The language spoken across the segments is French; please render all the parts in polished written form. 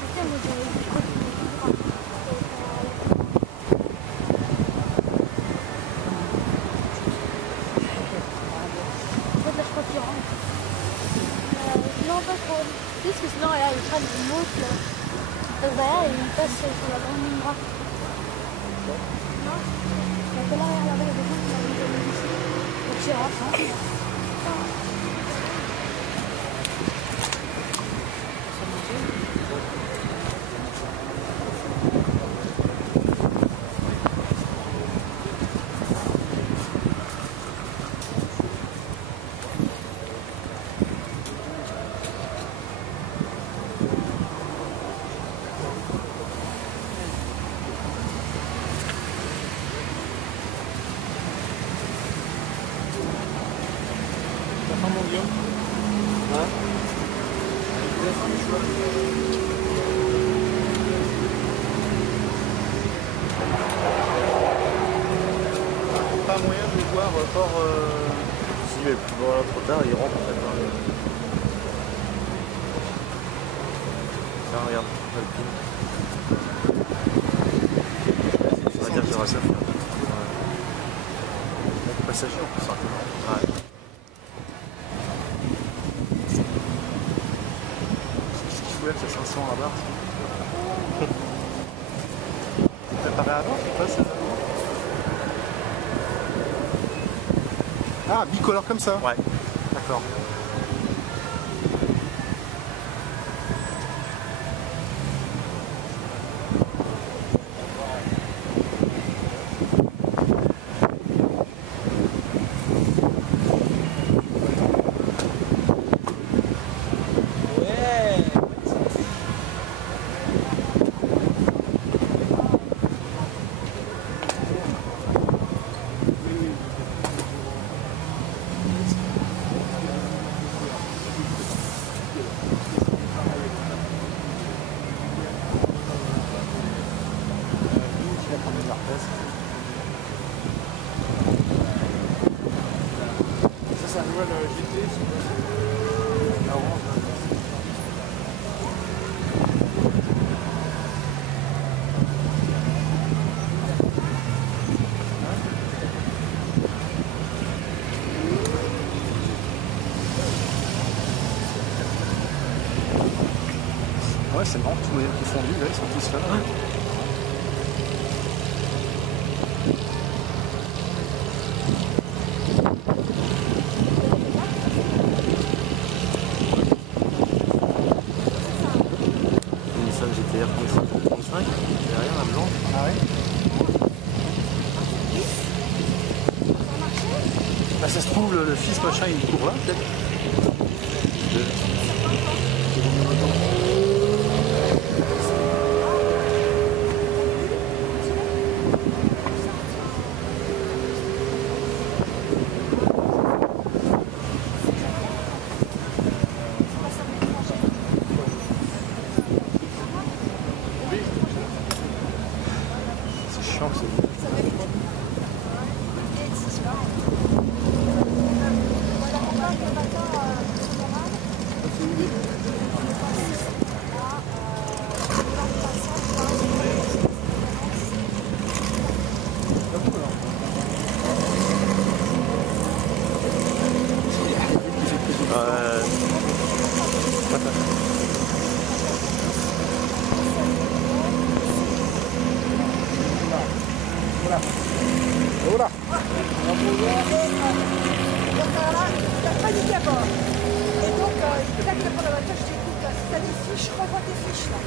système où j'avais des codes. En fait, là, je crois qu'il rentre. Non, pas trop. Parce que sinon, là, il traîne une motte, là. Parce que là, il passe sur la grande ligne droite. Non. Donc là, là-bas, il y a des gens qui m'ont dit ici. Donc, c'est rentré. Pas moyen de le voir hors... Si, mais voilà, trop tard, il rentre en fait. Ça, regarde, Alpine. On va dire qu'il y aura ça. Passager en plus, simplement. Ouais. Qu'est-ce qu'il faut là, c'est 500 à barre. T'es préparé avant, c'est pas ça? Ah, bicolore comme ça? Ouais. D'accord. Ça, c'est un nouvel GT, c'est la orange. Ouais, c'est marrant, tous les modèles qui sont fondus, là, ils sont tous là. Nissan GTR 35, derrière la blanche. Ah ouais? Bah, ça se trouve, le fils machin, il court là, peut-être. C'est chiant que c'est. Voilà. Il a paniqué à bord. Et donc, il claque le la voiture, je dis, écoute, si t'as des fiches, renvoie tes fiches là.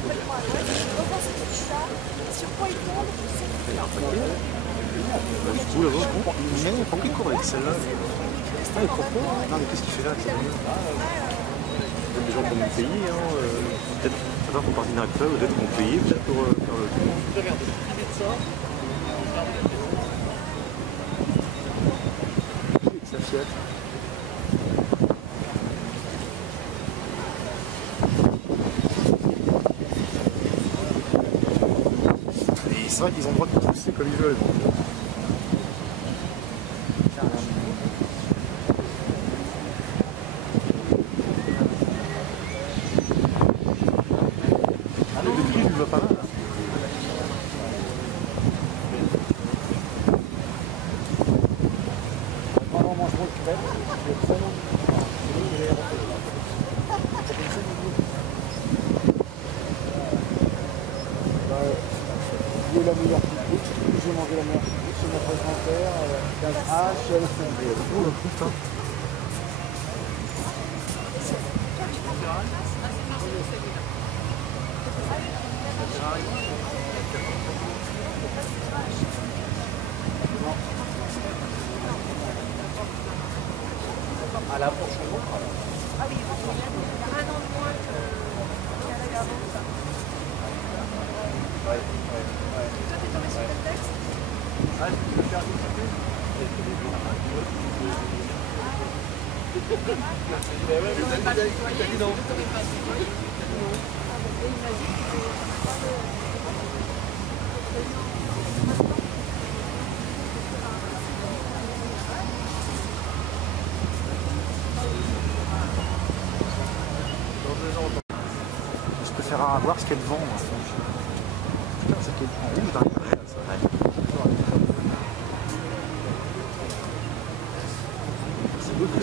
Complètement à l'ouest, je revois ces fiches-là, sur quoi il tombe, c'est là. Du coup, là-bas, Mais pourquoi il court avec celle-là? Ah, il court pas? Non, mais qu'est-ce qu'il fait là avec celle-là? peut-être des gens qui ont payé, hein, peut-être certains font partie d'un club, d'autres qui ont payé, peut-être pour faire le tour. Sa Fiat. Et c'est vrai qu'ils ont le droit de pousser comme ils veulent. mangeront le crêpe. Le crêpe, c'est lui qui les refait. Ça fait 5 minutes. Qui est la meilleure pique-nique? J'ai mangé la meilleure pique-nique chez notre grand-père. Ah, chez Alexandre. Oh le putain. À la prochaine fois. Ah oui, il y a un an de moins qu'à la gare. Ouais. Toi, t'es tombé sur quel texte? Ah, tu peux faire Je préfère avoir ce qu'il y a devant. Putain, c'est qu'il y a en rouge dans les balais, ça. C'est beaucoup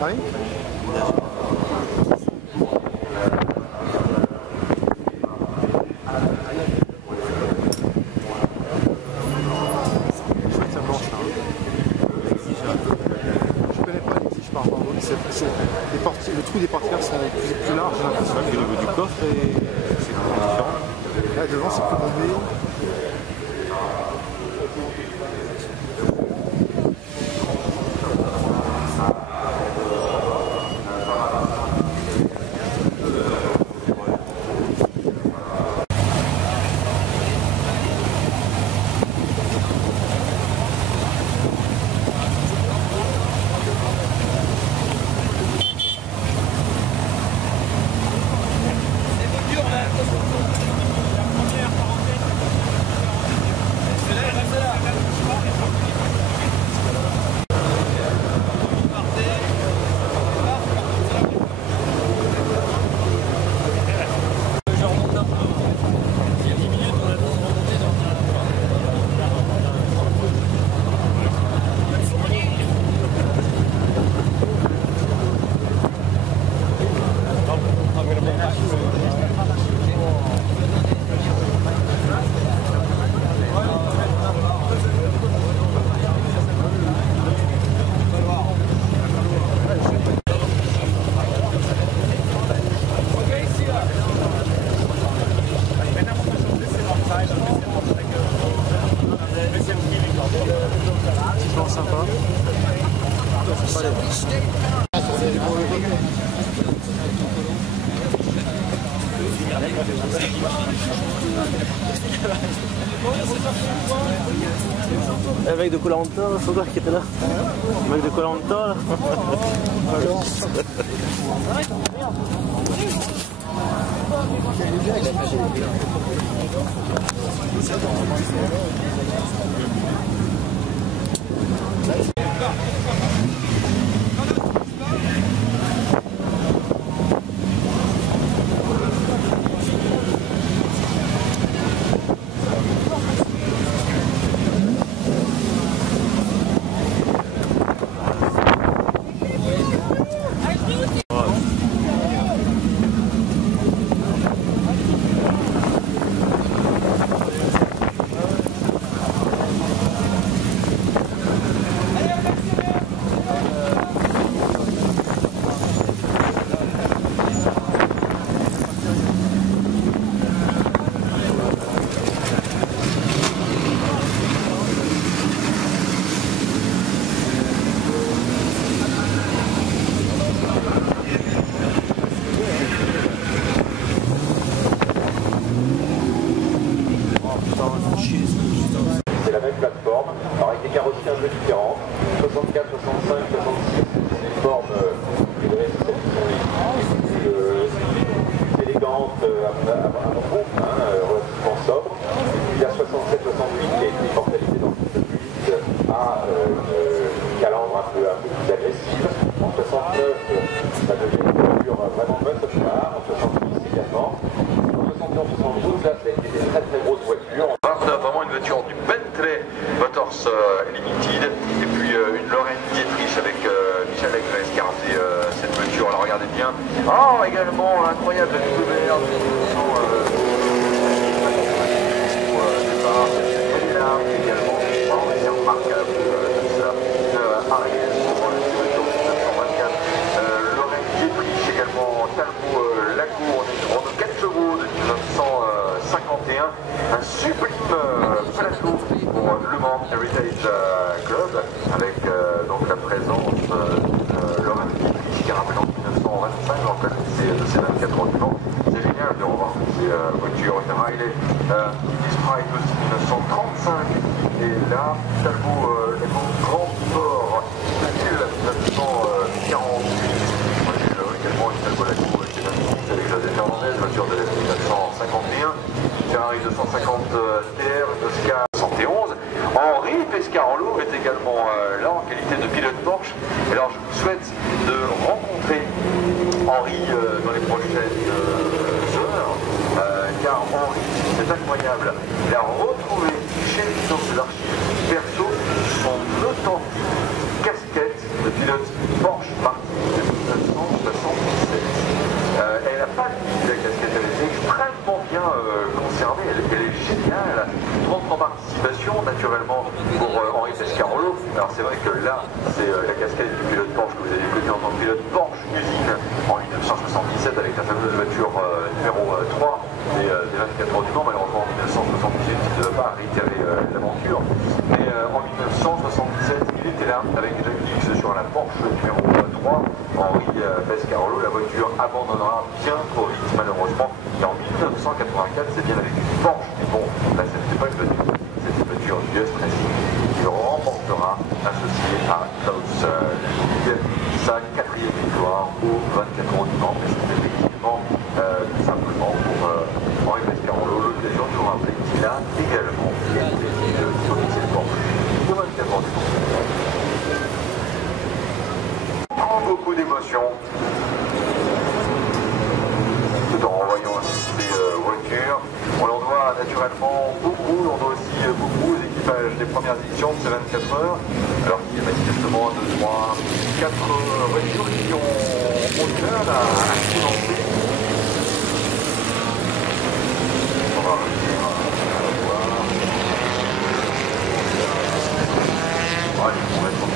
Paris ? Le trou des portières sont plus larges, j'ai l'impression. Au niveau du coffre, c'est complètement différent. Là, devant, c'est plus bombé. Le mec de Koh-Lanta, c'est toi qui était là. Le mec de Koh-Lanta là. La deuxième voiture vraiment bonne ce soir, en 70 également. En 71-72, là, ça a été des très très grosses voitures. On a vraiment une voiture du Bentley Motors Limited et puis une Lorraine Dietrich avec Michel Agrès qui a ramené cette voiture. Alors regardez bien. Oh, également incroyable la WR également, c'est remarquable ça. Ariel pour le 1924. Lorraine Dietrich également, Talbot Lacour, une Renault 4 chevaux de 1951. Un sublime plateau pour Le Mans Heritage Club avec donc la présence de Lorraine Dietrich qui rappelle en 1925, en fait c'est de ces 24 ans du Mans. C'est génial de revoir ces voitures. Une Riley Sprite aussi 1935 et là Talbot Grand Sport 1948. Moi j'ai également une Talbot Lacour avec José Fernandez, voiture de 1951. Ferrari 250 TR, une Oscar 71. Henri Pescarolo est également là en qualité de pilote Porsche. Et alors je vous souhaite de rencontrer Henri dans les prochaines heures, car Henri, c'est incroyable, il a retrouvé chez les des archives perso son authentique casquette de pilote Porsche Martin de 1977. Elle n'a pas de la casquette, elle est extrêmement bien conservée, elle est géniale. 30 ans participation naturellement pour Henri Pescarolo. Alors c'est vrai que là, c'est la casquette du pilote Porsche que vous avez connu en tant que pilote Porsche usine en 1977 avec la fameuse voiture numéro 3 des 24 heures du Mans. Malheureusement en 1978 il ne va pas réitérer l'aventure. Mais en 1977 il était là avec Jacques Dix sur la Porsche numéro 3. Henri Pescarolo, la voiture abandonnera bien trop vite malheureusement. Et en 1984 c'est bien avec une Porsche. Mais bon, là c'était pas une voiture, c'est une voiture US Racing qui remportera associé à Klaus Liebig sa 4e victoire aux 24 heures du Mans. Mais c'est effectivement tout simplement pour Henri Pescarolo l'occasion de vous rappeler qu'il a également été le comité de Porsche aux 24 heures du Mans. Beaucoup d'émotions tout en revoyant ces voitures. On leur doit naturellement beaucoup, on doit aussi beaucoup aux équipages des premières éditions de ces 24 heures, alors qu'il y a manifestement 2, 3, 4 voitures qui ont du mal à se lancer. On va réussir à voir. Allez, on va être en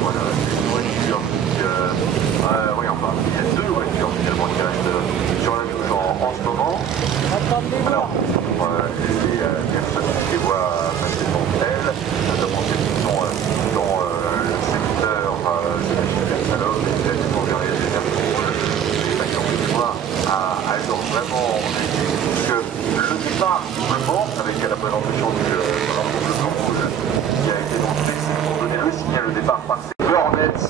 voilà, c'est une voiture qui... oui, enfin, il y a 2 voitures finalement qui restent sur la touche en ce moment. Alors, pour les personnes qui les voient passer devant elles, notamment celles qui sont dans le secteur de la Salon et pour réaliser les patients qui voient à elles ont vraiment que le départ simplement avec la présentation du drapeau rouge qui a été montré, c'est pour donner le signal au départ par ces Hornets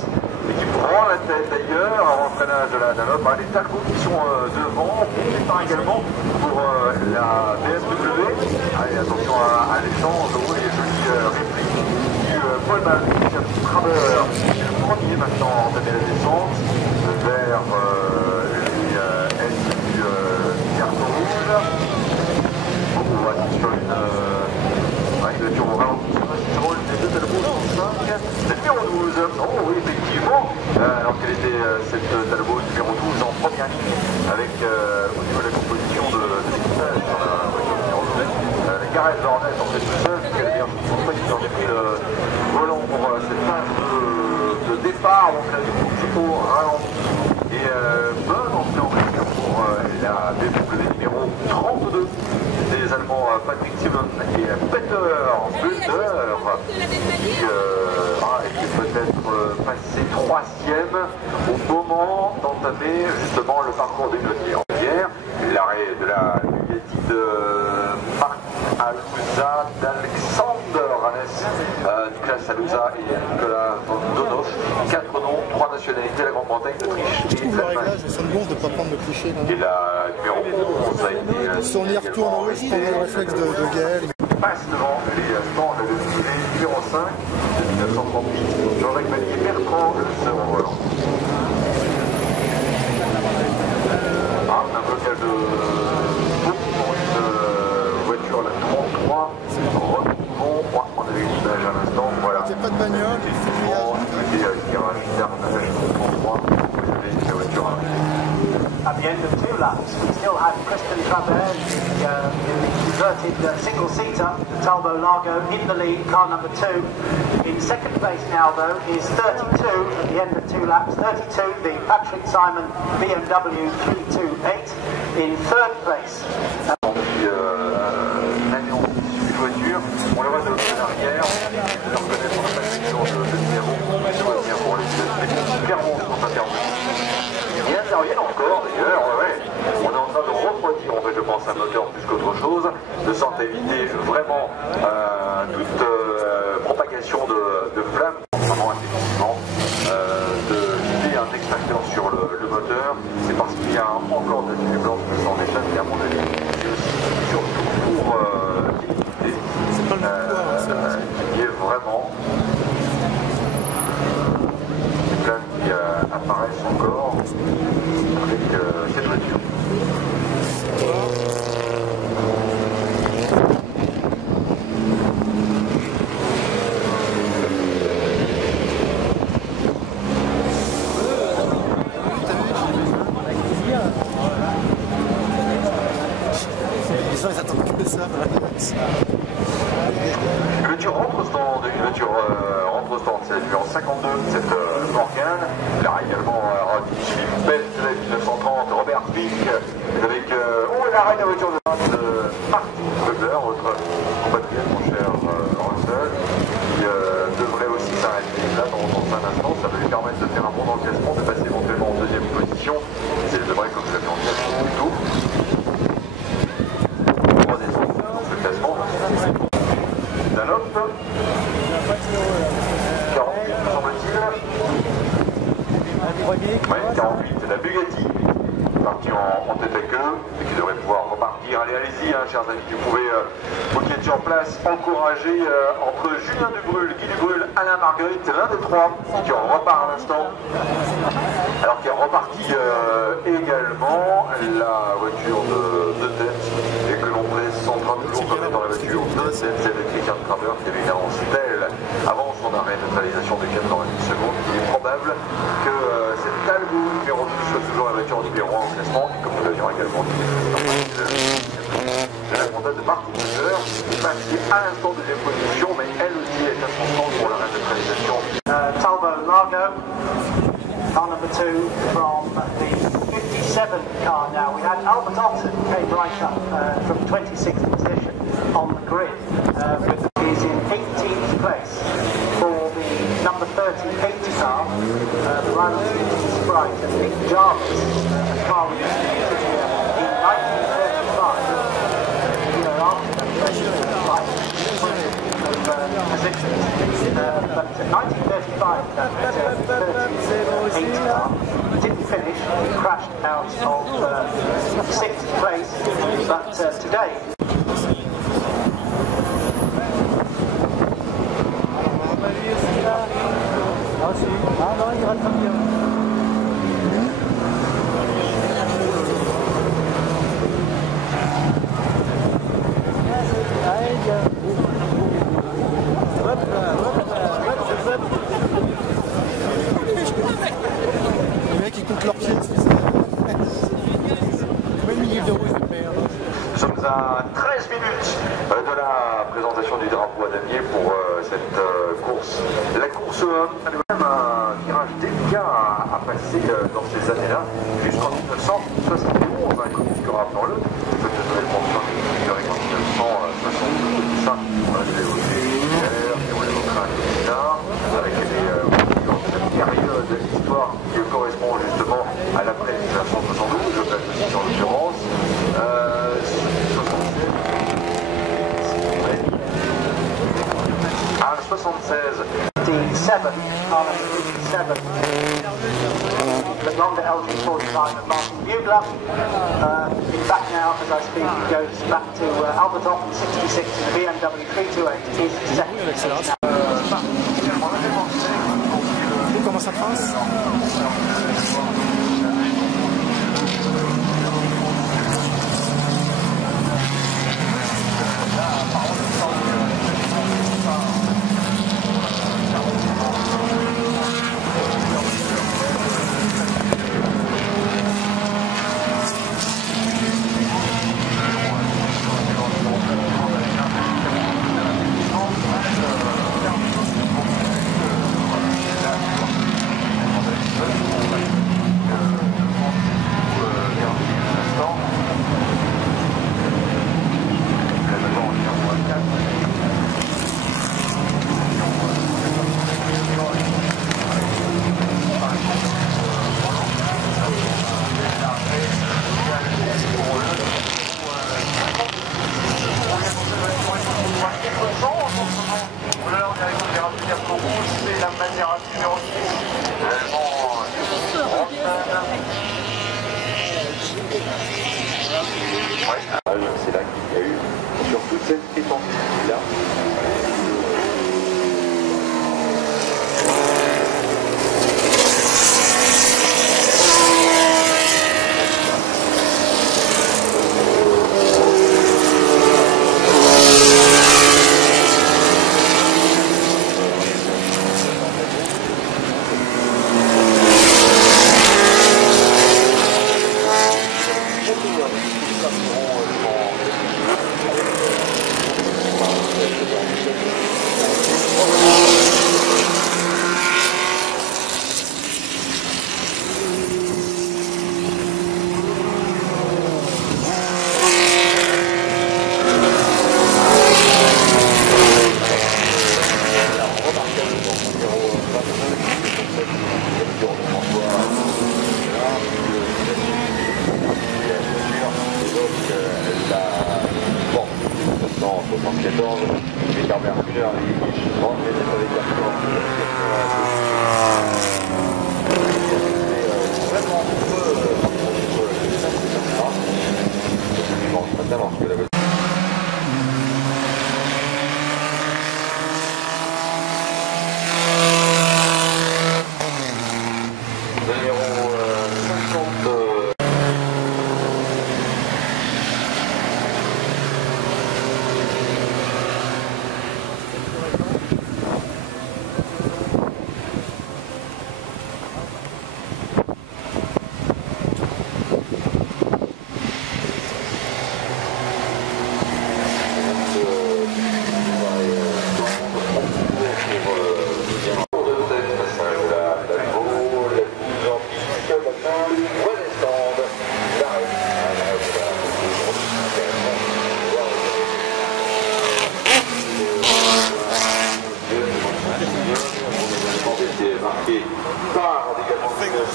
et qui prend la tête d'ailleurs avant le freinage de la Dunlop. Les Talbot qui sont devant, qui part également pour la BMW. Allez, attention à l'échange, vous voyez, joli réplique du Paul Malvich, Traveur, qui est le premier maintenant à entamer la descente vers les S du carton rouge. On voit sur une voiture au ralenti, les 2 Talbot 5, le numéro 12. Oh oui, effectivement, alors qu'elle était cette Talbot numéro 12 en première ligne avec au niveau de la composition de l'équipage sur la voiture numéro 12. La Gareth Hornet en fait tout seul, puisqu'elle est bien ils ont pris le volant pour cette phase de départ, donc là du coup au ralenti. Et bonne entrée en matière pour la BMW numéro 32 des Allemands Patrick Simon et Peter Bunder qui est peut-être passé 3e au moment d'entamer justement le parcours des Notiers. L'arrêt de la Bugatti de Marc Alouza, d'Alexander Hannes, Niklas Alouza et Nicolas Donoff. 4 noms, 3 nationalités, la Grande-Bretagne, l'Autriche et l'Allemagne. Ça me gonfle de ne pas prendre le cliché. Et la numéro 11 a été... Si on y retourne en haut, je prendrai le réflexe de Gaël. Passe devant les stands de numéro 5 de 1938. Jean-Jacques Valier, Bertrand, le second volant. end of 2 laps, we still had Kristen Trabert, the converted single-seater, Talbot Largo, in the lead, car number 2. In second place now, though, is 32 at the end of 2 laps. 32, the Patrick Simon BMW 328. In third place. On le voit de l'arrière, de leur connaître la perfection de numéro, tout va bien pour les clairement sur sa permis. Et interviennent encore d'ailleurs, ouais. On est en train de refroidir en fait je pense un moteur plus qu'autre chose, de sorte à éviter vraiment toute propagation de flammes, vraiment effectivement, de vider un extincteur sur le moteur, c'est parce qu'il y a encore de la fumée blanche qui s'en échappe et à mon avis, c'est aussi surtout pour qui est vraiment des flammes qui apparaissent encore avec cette voiture. Ils attendent que ça. Une voiture rentre au stand, c'est la numéro 52, cette Morgan. Il y aura également Philippe Belt, 1930, Robert Vick, avec la voiture de Martin Kobler, votre compatriote, mon cher Russell, qui devrait aussi s'arrêter là dans un instant. Ça va lui permettre de faire un bon classement, de passer éventuellement en deuxième position. C'est le devrait, comme je l'avais en dit plus tôt. Dunlop, 48 semble-t-il. Ouais, 48, la Bugatti, partie en tête à queue, et qui devrait pouvoir repartir. Allez-y, chers amis, vous pouvez, vous qui êtes sur place, encourager entre Julien Dubrul, Guy Dubrul, Alain Marguerite, l'un des trois, qui repart à l'instant. Alors qu'il est reparti également la voiture de tête, et que l'on présentera toujours comme étant la voiture de tête, c'est avec Richard Kramer qui avait annoncé elle avant son arrêt de neutralisation de 90 secondes. Il est probable que cette Talbot numéro 2 soit toujours la voiture numéro 1 au classement, et comme nous l'avions également dit, de la contact de Martin Kobler, passée à l'instant de deuxième position, mais elle aussi est à son stand pour l'arrêt de neutralisation. Talbot Largo. Car number 2 from the 57 car now. We had Albert Otton came right up from 26th position on the grid. Is in 18th place for the number 38 car, the Lansing Sprite and Nick Jarvis, a car we created in 1935. After positions. But in 1935, that 38 car didn't finish. He crashed out of 6th place. But today. Les mecs ils comptent leurs pieds. Nous sommes à 13 minutes de la présentation du drapeau à damier pour cette course. La course a même un virage délicat à passer dans ces années-là, jusqu'en 1971, rappelons-le. Peut-être que le monde en 1972, ça, on a évoqué hier, et on l'évoquera plus tard, avec cette période d'histoire qui correspond justement à l'après 1972, je place aussi en l'occurrence. 76. 57, the longer LG45 of Martin Bugler. In fact now, as I speak, it goes back to Albert Otton 66 and the BMW 328 is second. Comment ça passe?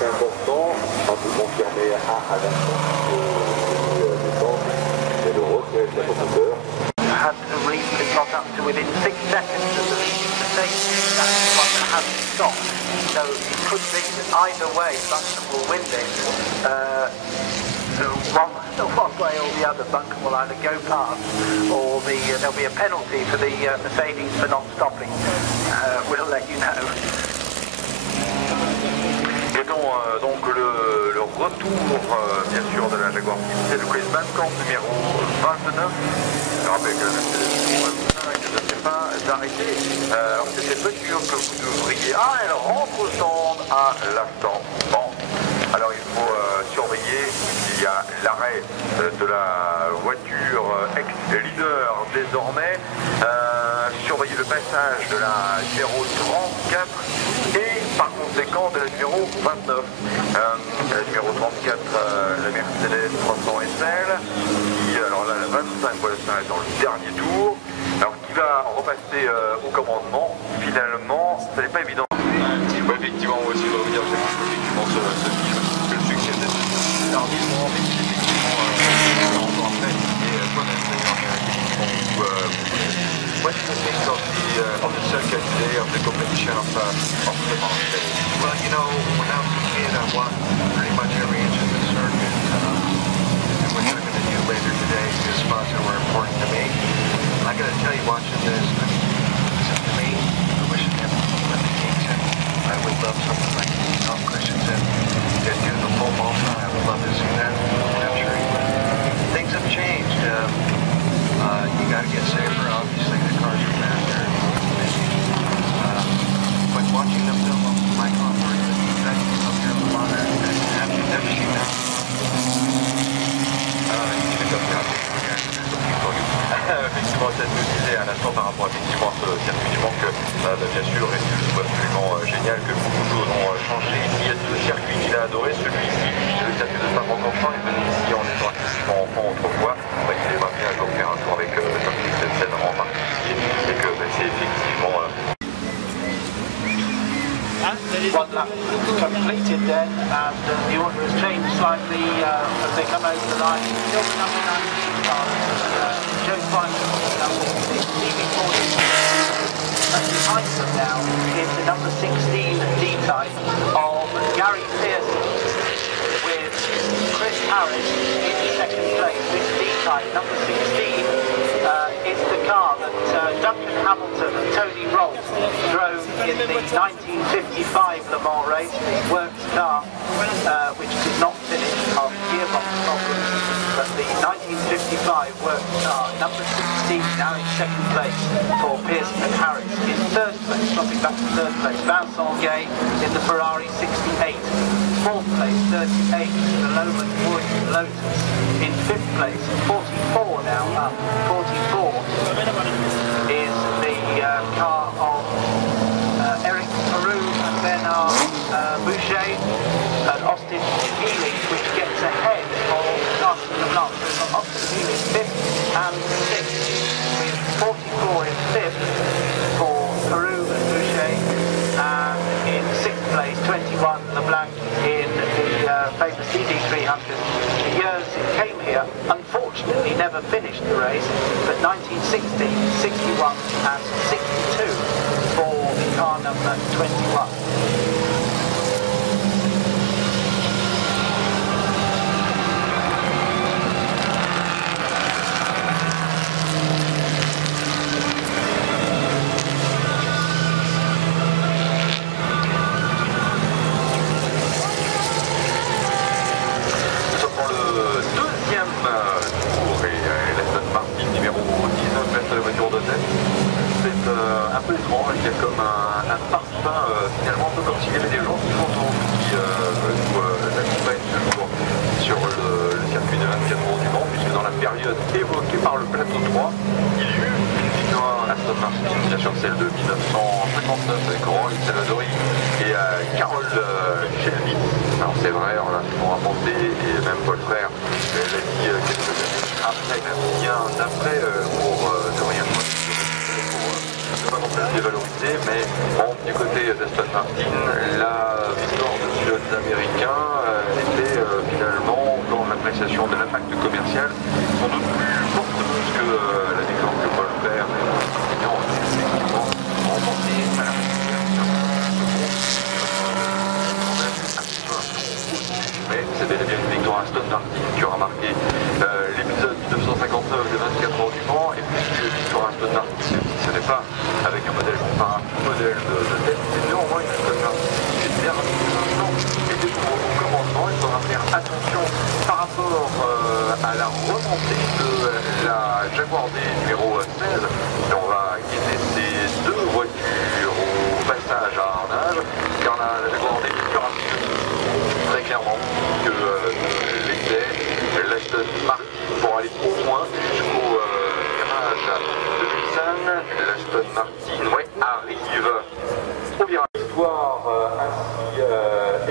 c'est important, on peut confirmer à la fin du temps, c'est le retrait de la profondeur. Had recently got up to within 6 seconds of the leading to safety. That's the one that hasn't stopped. So it could be that either way, Bunkum will win this. One way or the other, Bunkum will either go past or there'll be a penalty for the Mercedes for not stopping. We'll let you know. Et donc le retour bien sûr de la Jaguar, c'est le Chris Bunkum numéro 29. Je rappelle que la Mercedes ne s'est pas arrêtée. Alors c'est cette voiture que vous devriez... Ah, elle rentre au stand à l'instant. Bon, alors il faut surveiller. Il y a l'arrêt de la voiture ex-leader désormais. Surveiller le passage de la numéro 34 et par conséquent de la numéro 29. La numéro 34, la Mercedes 300 SL, qui, alors là, la 25, voilà, ça est dans le dernier tour. Alors qui va repasser au commandement, finalement, ça n'est pas évident. Ouais, effectivement, moi aussi, je dois vous dire, j'ai effectivement ce film, que le succès peut-être tardivement, mais qui effectivement, encore après, et toi-même d'ailleurs, what do you think of the circuit today, of the competition of the mountain? Well, you know, when I was a kid, I won pretty much every inch of the circuit. And what I'm going to do later today, the spots that were important to me. I got to tell you, watching this, I mean, to me, I wish I never went to Kingston. I would love something like Tom Christensen to do the full ball time. I would love to see that. And I'm sure he would. Things have changed. You got to get safer, obviously, the cars are faster. But watching them film on my car, that's up here in the water, have you never seen that? Effectivement, ça nous disait à l'instant par rapport effectivement à ce circuit du Mans que bien sûr est absolument génial, que beaucoup de choses ont changé. Il y a deux circuits qu'il a adoré, celui-ci, le circuit de Spa-Francorchamps, il est venu ici en étant effectivement enfant autrefois, il aimerait bien encore faire un tour avec cette scène en particulier, et que c'est effectivement... One lap completed then, and the order has changed slightly as they come over the line. Still the number 19 car, Joe Simon, number 16, CV40. And behind them now is the number 16 D-type of Gary Pearson with Chris Harris in second place. This D-type, number 16, is the car that Duncan Hamilton and Tony Rolfe drove in the 1955 Le Mans race, Works car, which did not finish after gearbox problems, but the 1955 Works car, number 16, now in second place for Pearson and Harris. In third place, dropping back to third place, Vincent Gay in the Ferrari 68. Fourth place, 38, the Lowland Wood Lotus. In fifth place, 44 now up, 44 is the car of Eric Peru and Bernard Boucher and Austin Healy, which gets ahead of Carson LeBlanc. So we've got Austin Healy fifth and sixth, with 44 in fifth for Peru and Boucher, and in sixth place, 21 LeBlanc in the famous CD300. The years it came here, unfortunately never finished the race, but 1960, 61 and 62 for car number 21. Un peu étrange, il y a comme un parfum finalement un peu comme s'il y avait des gens qui nous accompagnent ce jour sur le circuit de 24 heures du Mans, puisque dans la période évoquée par le plateau 3, il y a eu une Aston Martin, bien sûr celle de 1959 avec Roy Salvadori et Carole Shelby. Alors c'est vrai, on l'a souvent rapporté, et même Paul Frère l'a dit quelques années après, même bien après, pour ne rien choisir. dévalorisé, mais bon, du côté d'Aston Martin, la victoire de pilotes américains était finalement, dans l'appréciation de l'impact commercial, sans doute plus porteuse que la victoire que Paul Père ayant effectivement remporté à la mais c'est bel et bien une victoire Aston Martin qui aura marqué l'épisode 1959 des 24 heures du Mans, et puis une victoire Aston Martin, ce n'est pas avec un modèle comparable au modèle de tête, c'est néanmoins une Aston Martin qui est bien maintenant et découvre au commencement. Il faudra faire attention par rapport à la remontée de la Jaguar D numéro 16, et on va guetter ces deux voitures au passage à Arnage, car la Jaguar D fera très clairement que l'essai, l'Aston Martin pour aller au moins jusqu'au garage de Nissan. L'Aston Martin arrive au virage. L'histoire ainsi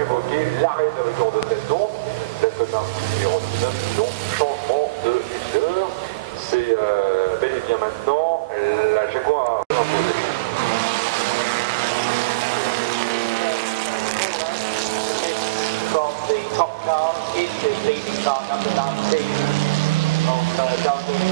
évoquée, l'arrêt de retour de cette onde, l'Aston Martin numéro 19, donc changement de leader. C'est bel et bien maintenant la Jaguar imposée. From the top car is the leading car number 19 of Douglas the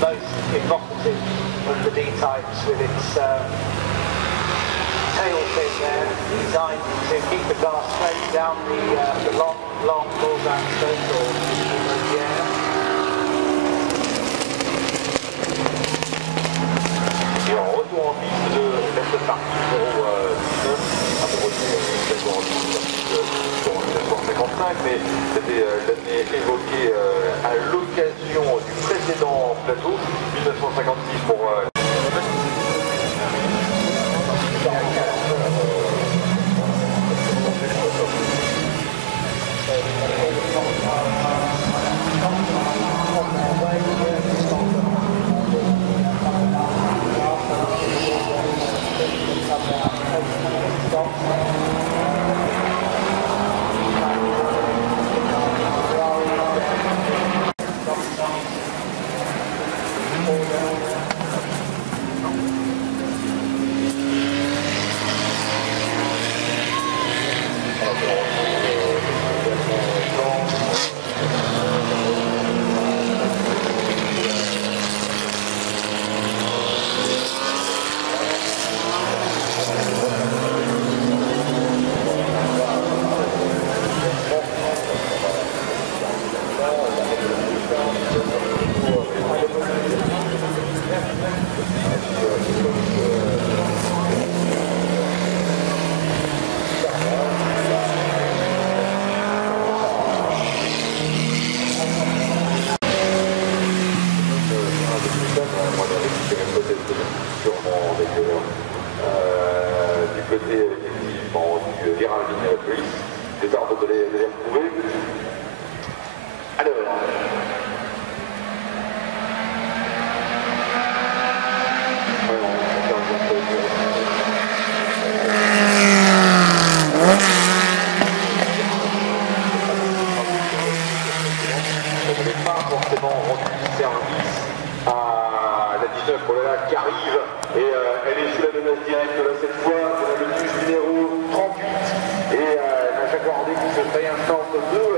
most evocative of the D-types with its tail fin there, designed to keep the car straight down the long pull-down stroke or the air. Et en retour en piste de l'Aston Martin numéro 19, à propos de Jaguar sur 1955, mais c'était l'année évoquée à l'occasion du précédent plateau, 1956 pour du côté effectivement du virage Minneapolis. Les arbres de les retrouver. Alors. On n'avait pas forcément rendu service à la 19 qui arrive et elle est sous la menace directe là cette fois. On a le bus numéro 38 et la Jaguar D qui se réinstante deux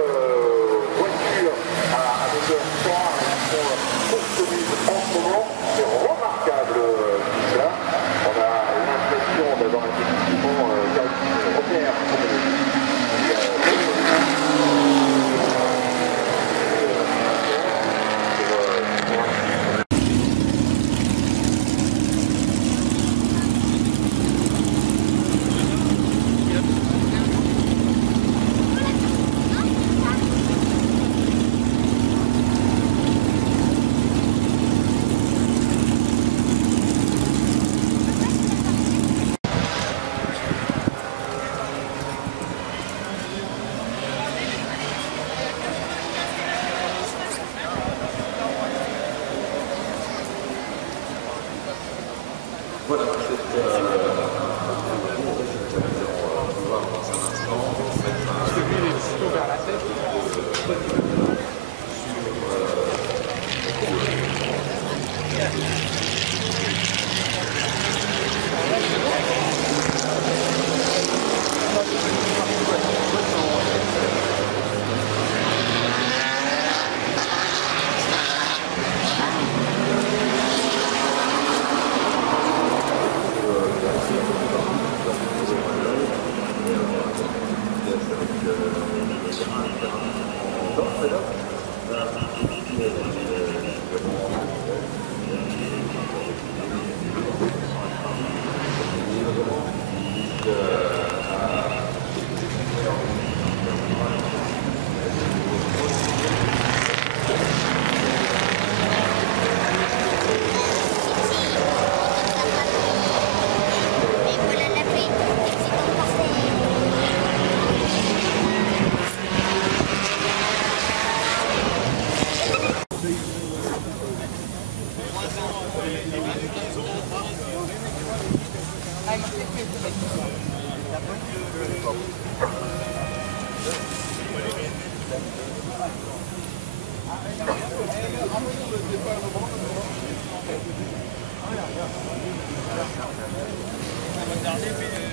voitures à moteur 3 qui sont construites en ce moment. C'est remarquable tout cela. On a l'impression d'avoir effectivement repère. Regardez, mais